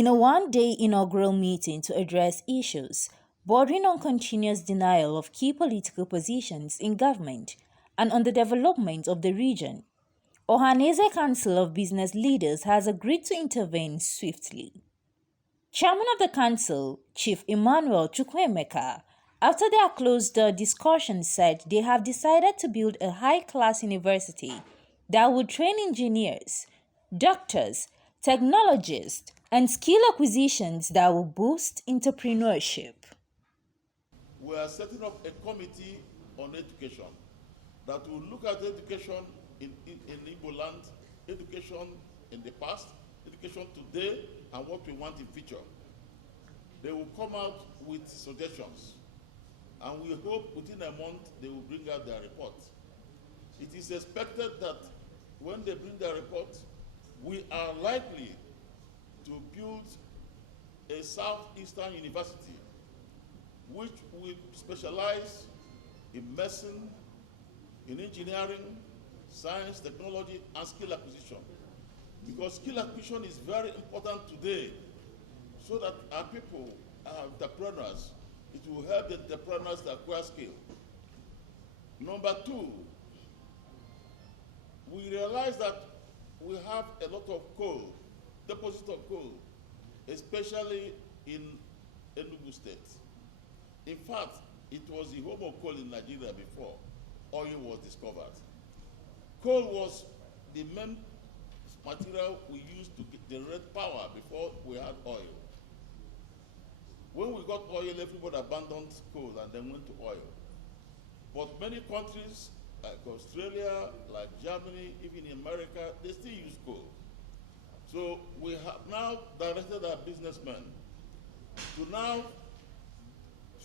In a one-day inaugural meeting to address issues bordering on continuous denial of key political positions in government and on the development of the region, Ohanaeze Council of Business Leaders has agreed to intervene swiftly. Chairman of the council, Chief Emmanuel Chukwuemeka, after their closed-door discussion said they have decided to build a high-class university that would train engineers, doctors, technologists, and skill acquisitions that will boost entrepreneurship. We are setting up a committee on education that will look at education in Igbo land, education in the past, education today, and what we want in future. They will come out with suggestions, and we hope within a month they will bring out their report. It is expected that when they bring their report, we are likely to build a Southeastern university which will specialize in medicine, in engineering, science, technology, and skill acquisition. Because skill acquisition is very important today, so that our people are entrepreneurs. It will help the entrepreneurs to acquire skill. Number two, we realize that we have a lot of coal, deposit of coal, especially in Enugu State. In fact, it was the home of coal in Nigeria before oil was discovered. Coal was the main material we used to generate power before we had oil. When we got oil, everybody abandoned coal and then went to oil. But many countries, like Australia, like Germany, even in America, they still use coal. So we have now directed our businessmen to now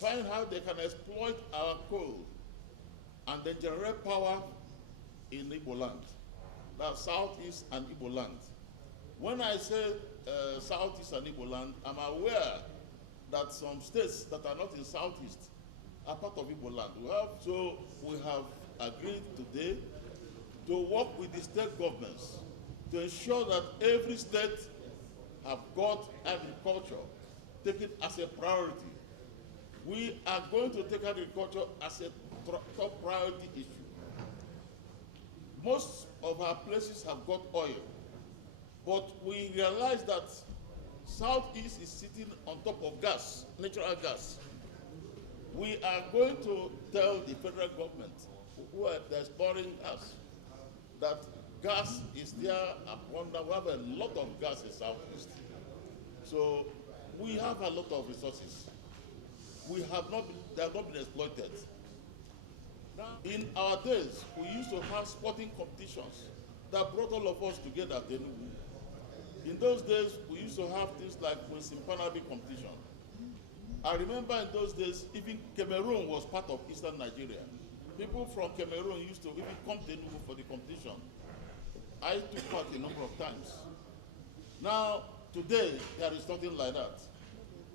find how they can exploit our coal and then generate power in Igbo land. That's Southeast and Igbo land. When I say Southeast and Igbo land, I'm aware that some states that are not in Southeast are part of Igbo land. We have agreed today to work with the state governments to ensure that every state have got agriculture taken as a priority. We are going to take agriculture as a top priority issue. Most of our places have got oil, but we realize that Southeast is sitting on top of gas, natural gas. We are going to tell the federal government who are exploring us that gas is there abundant. We have a lot of gas in Southeast. So we have a lot of resources. They have not been exploited. Now, in our days, we used to have sporting competitions that brought all of us together at Enugu. In those days, we used to have things like Panabi competition. I remember in those days, even Cameroon was part of Eastern Nigeria. People from Cameroon used to even come to Enugu for the competition. I took part a number of times. Now, today, there is nothing like that.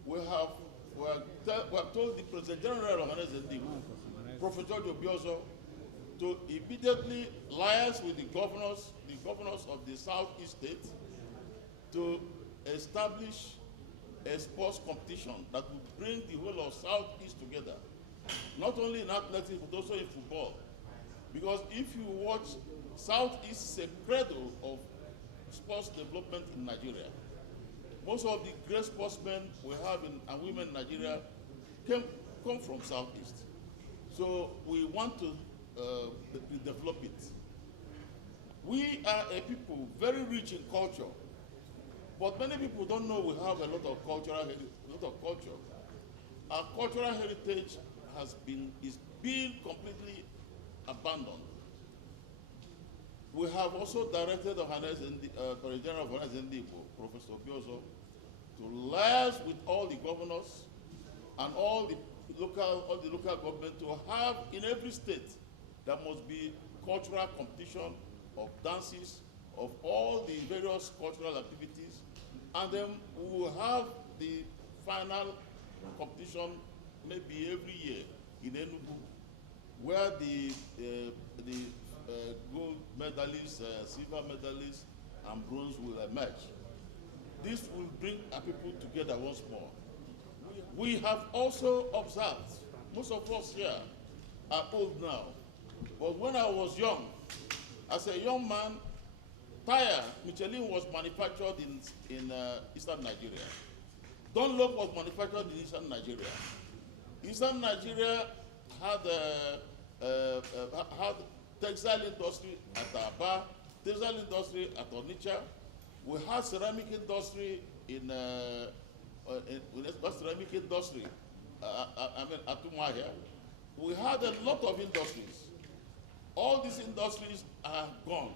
We have told the President General of Ndigbo, Professor George Obiozo, to immediately liaise with the governors of the Southeast states to establish a sports competition that would bring the whole of Southeast together, not only in athletics but also in football. Because if you watch, Southeast is a cradle of sports development in Nigeria. Most of the great sportsmen we have and women in Nigeria come from Southeast. So we want to develop it. We are a people very rich in culture, but many people don't know we have a lot of cultural culture. Our cultural heritage is being completely abandoned. We have also directed President General Ohanaeze Ndigbo, Professor Obiozo, to liaise with all the governors and all the local government to have in every state there must be cultural competition of dances, of all the various cultural activities, and then we will have the final competition maybe every year in Enugu, where the gold medalists, silver medalists, and bronze will emerge. This will bring our people together once more. We have also observed, most of us here are old now, but when I was young, as a young man, tire, Michelin was manufactured in Eastern Nigeria. Dunlop was manufactured in Eastern Nigeria. Eastern Nigeria had textile industry at Aba, textile industry at Onitsha. We had ceramic industry ceramic industry, at Umuahia. We had a lot of industries. All these industries are gone.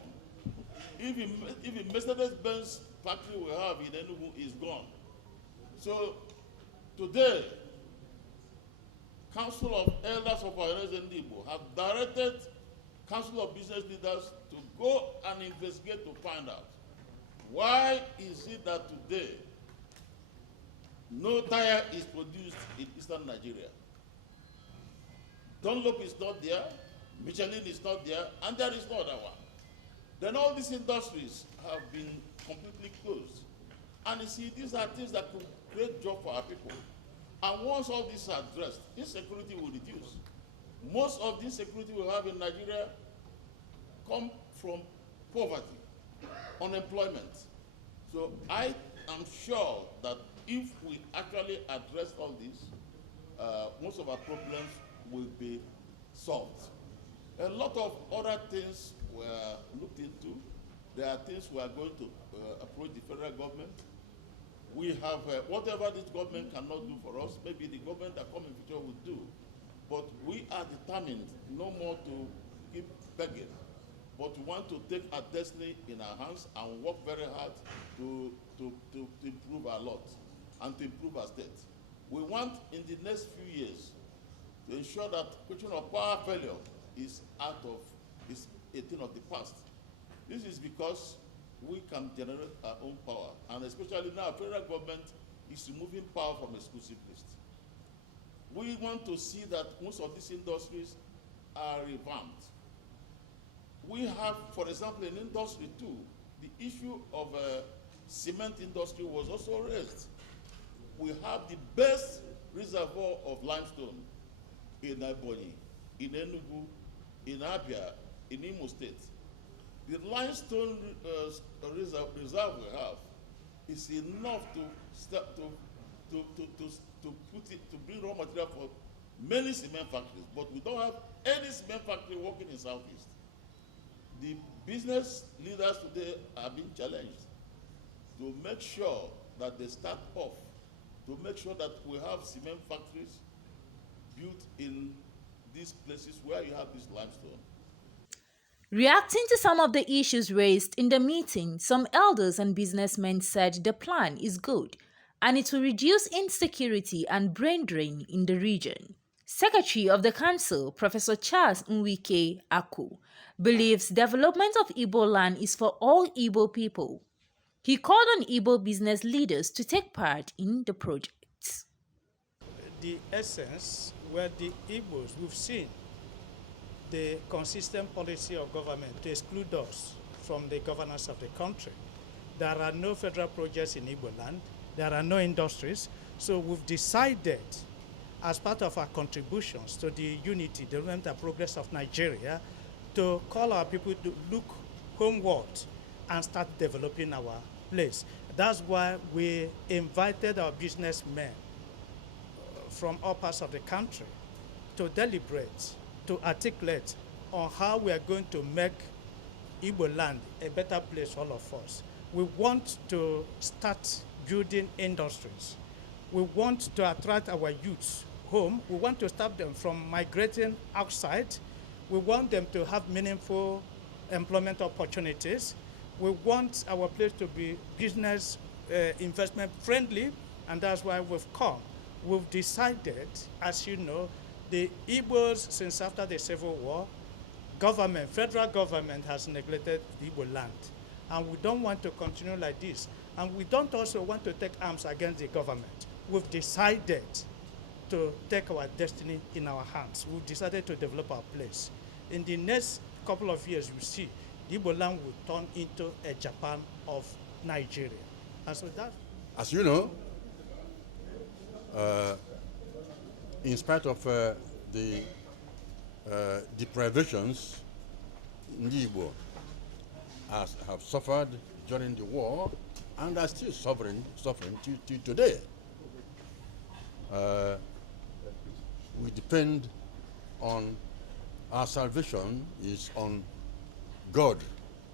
Even Mercedes-Benz factory we have in Enugu is gone. So today, Council of Elders of Ohanaeze Ndigbo have directed Council of Business Leaders to go and investigate to find out why is it that today no tire is produced in Eastern Nigeria. Dunlop is not there, Michelin is not there, and there is no other one. Then all these industries have been completely closed. And you see, these are things that could create jobs for our people. And once all these are addressed, insecurity will reduce. Most of the insecurity we have in Nigeria come from poverty, unemployment. So I am sure that if we actually address all this, most of our problems will be solved. A lot of other things were looked into. There are things we are going to approach the federal government. We have whatever this government cannot do for us, maybe the government that come in future will do. But we are determined no more to keep begging, but we want to take our destiny in our hands and work very hard to improve our lot and to improve our state. We want in the next few years to ensure that question of power failure is a thing of the past. This is because we can generate our own power, and especially now, federal government is removing power from exclusive list. We want to see that most of these industries are revamped. We have, for example, in industry too, the issue of cement industry was also raised. We have the best reservoir of limestone in Ebonyi, in Enugu, in Abia, in Imo State. The limestone reserve we have is enough to bring raw material for many cement factories, but we don't have any cement factory working in Southeast. The business leaders today are being challenged to make sure that they start off, to make sure that we have cement factories built in these places where you have this limestone. Reacting to some of the issues raised in the meeting, some elders and businessmen said the plan is good and it will reduce insecurity and brain drain in the region. Secretary of the Council, Professor Charles Nwike Aku, believes development of Igbo land is for all Igbo people. He called on Igbo business leaders to take part in the projects. The essence where the Igbos, we've seen the consistent policy of government to exclude us from the governance of the country. There are no federal projects in Igbo land. There are no industries. So we've decided, as part of our contributions to the unity, development and progress of Nigeria, to call our people to look homeward and start developing our place. That's why we invited our businessmen from all parts of the country to deliberate, to articulate on how we are going to make Igbo land a better place for all of us. We want to start building industries. We want to attract our youths home. We want to stop them from migrating outside. We want them to have meaningful employment opportunities. We want our place to be business investment friendly, and that's why we've come. We've decided, as you know, the Igbos, since after the Civil War, government, federal government has neglected the Igbo land. And we don't want to continue like this. And we don't also want to take arms against the government. We've decided to take our destiny in our hands. We've decided to develop our place. In the next couple of years, you see, the Igbo land will turn into a Japan of Nigeria. As with that, As you know, in spite of the deprivations Ndigbo have suffered during the war and are still suffering till today, we depend on our salvation is on God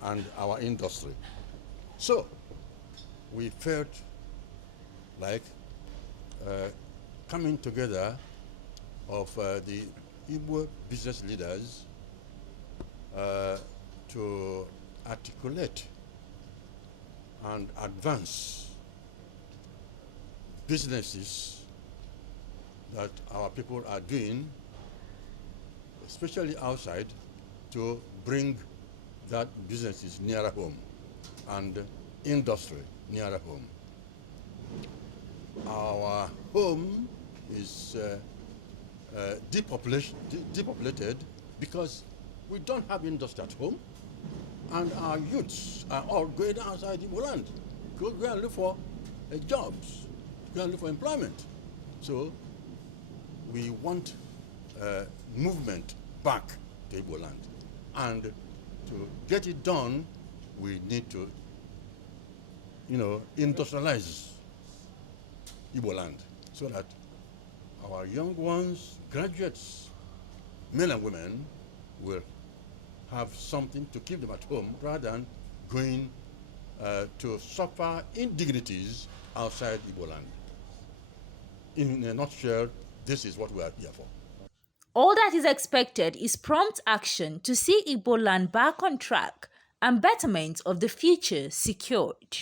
and our industry. So we felt like coming together of the Igbo business leaders to articulate and advance businesses that our people are doing, especially outside, to bring that businesses nearer home and industry nearer home. Our home is depopulated because we don't have industry at home, and our youths are all going outside the land, go and look for jobs, go and look for employment. So we want movement back to Igbo land, and to get it done, we need to, industrialize Igbo land so that our young ones, graduates, men and women, will have something to keep them at home rather than going to suffer indignities outside Igbo land. In a nutshell, this is what we are here for. All that is expected is prompt action to see Igbo land back on track and betterment of the future secured.